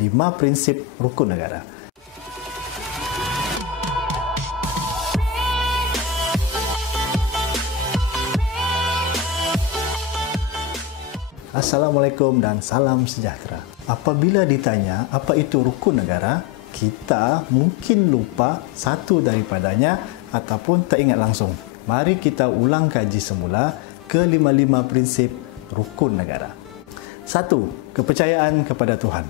5 prinsip rukun negara. Assalamualaikum dan salam sejahtera. Apabila ditanya apa itu rukun negara, kita mungkin lupa satu daripadanya ataupun tak ingat langsung. Mari kita ulang kaji semula ke-5 prinsip rukun negara. 1. Kepercayaan kepada Tuhan.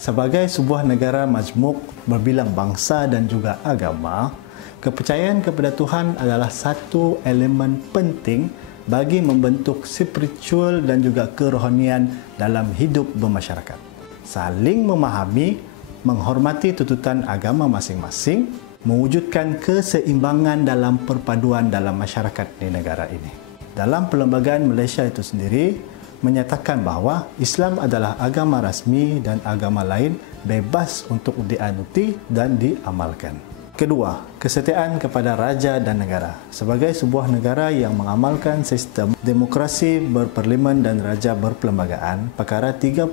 Sebagai sebuah negara majmuk berbilang bangsa dan juga agama, kepercayaan kepada Tuhan adalah satu elemen penting bagi membentuk spiritual dan juga kerohanian dalam hidup bermasyarakat. Saling memahami, menghormati tuntutan agama masing-masing, mewujudkan keseimbangan dalam perpaduan dalam masyarakat di negara ini. Dalam Perlembagaan Malaysia itu sendiri menyatakan bahawa Islam adalah agama rasmi dan agama lain bebas untuk dianuti dan diamalkan. Kedua, kesetiaan kepada raja dan negara. Sebagai sebuah negara yang mengamalkan sistem demokrasi berparlimen dan raja berperlembagaan, Perkara 32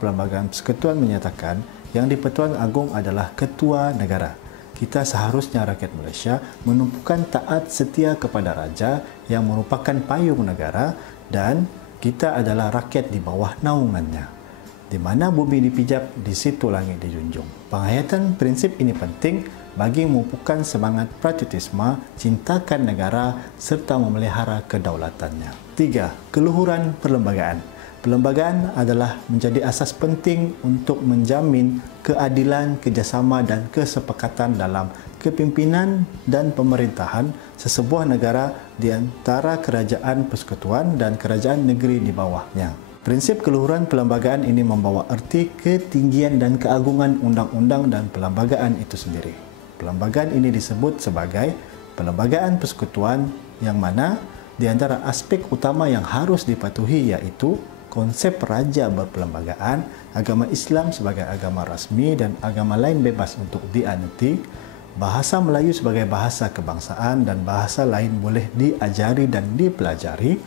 Perlembagaan Persekutuan menyatakan yang di-Pertuan Agong adalah ketua negara. Kita seharusnya rakyat Malaysia menumpukan taat setia kepada raja yang merupakan payung negara dan kita adalah rakyat di bawah naungannya. Di mana bumi dipijak, di situ langit dijunjung. Penghayatan prinsip ini penting bagi memupukkan semangat patriotisme, cintakan negara serta memelihara kedaulatannya. 3. Keluhuran perlembagaan. Perlembagaan adalah menjadi asas penting untuk menjamin keadilan, kerjasama dan kesepakatan dalam kepimpinan dan pemerintahan sesebuah negara di antara kerajaan persekutuan dan kerajaan negeri di bawahnya. Prinsip keluhuran perlembagaan ini membawa erti ketinggian dan keagungan undang-undang dan perlembagaan itu sendiri. Perlembagaan ini disebut sebagai perlembagaan persekutuan yang mana di antara aspek utama yang harus dipatuhi iaitu konsep raja berperlembagaan, agama Islam sebagai agama rasmi dan agama lain bebas untuk dianuti, bahasa Melayu sebagai bahasa kebangsaan dan bahasa lain boleh diajari dan dipelajari,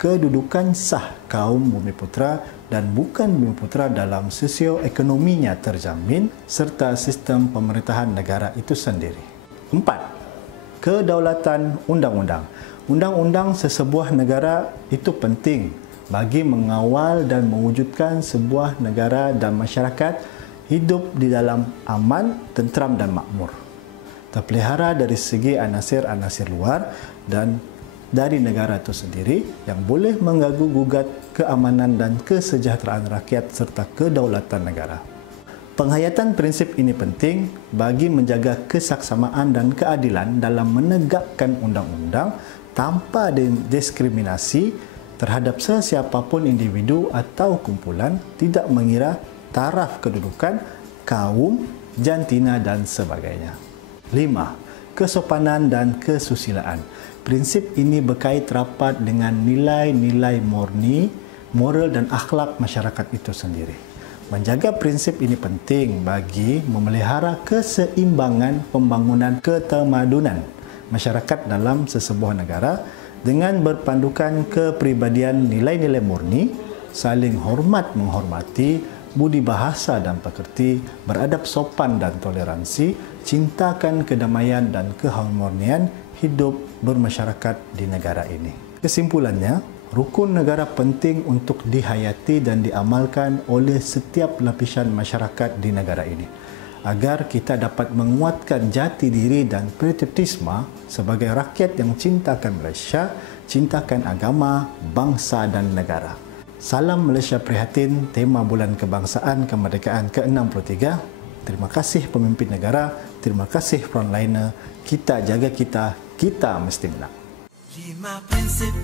kedudukan sah kaum Bumiputera dan bukan Bumiputera dalam sosioekonominya terjamin serta sistem pemerintahan negara itu sendiri. 4. Kedaulatan undang-undang. Undang-undang sesebuah negara itu penting bagi mengawal dan mewujudkan sebuah negara dan masyarakat hidup di dalam aman, tentram dan makmur. Terpelihara dari segi anasir-anasir luar dan dari negara itu sendiri yang boleh mengganggu-gugat keamanan dan kesejahteraan rakyat serta kedaulatan negara. Penghayatan prinsip ini penting bagi menjaga kesaksamaan dan keadilan dalam menegakkan undang-undang tanpa diskriminasi terhadap sesiapapun individu atau kumpulan, tidak mengira taraf kedudukan, kaum, jantina dan sebagainya. 5. Kesopanan dan kesusilaan. Prinsip ini berkait rapat dengan nilai-nilai murni, moral dan akhlak masyarakat itu sendiri. Menjaga prinsip ini penting bagi memelihara keseimbangan pembangunan ketamadunan masyarakat dalam sesebuah negara dengan berpandukan kepribadian nilai-nilai murni, saling hormat menghormati, budi bahasa dan pekerti, beradab sopan dan toleransi, cintakan kedamaian dan keharmonian hidup bermasyarakat di negara ini. Kesimpulannya, rukun negara penting untuk dihayati dan diamalkan oleh setiap lapisan masyarakat di negara ini agar kita dapat menguatkan jati diri dan patriotisme sebagai rakyat yang cintakan Malaysia, cintakan agama, bangsa dan negara. Salam Malaysia Prihatin, tema Bulan Kebangsaan Kemerdekaan ke-63. Terima kasih pemimpin negara, terima kasih frontliner. Kita jaga kita mesti menang. 5 prinsip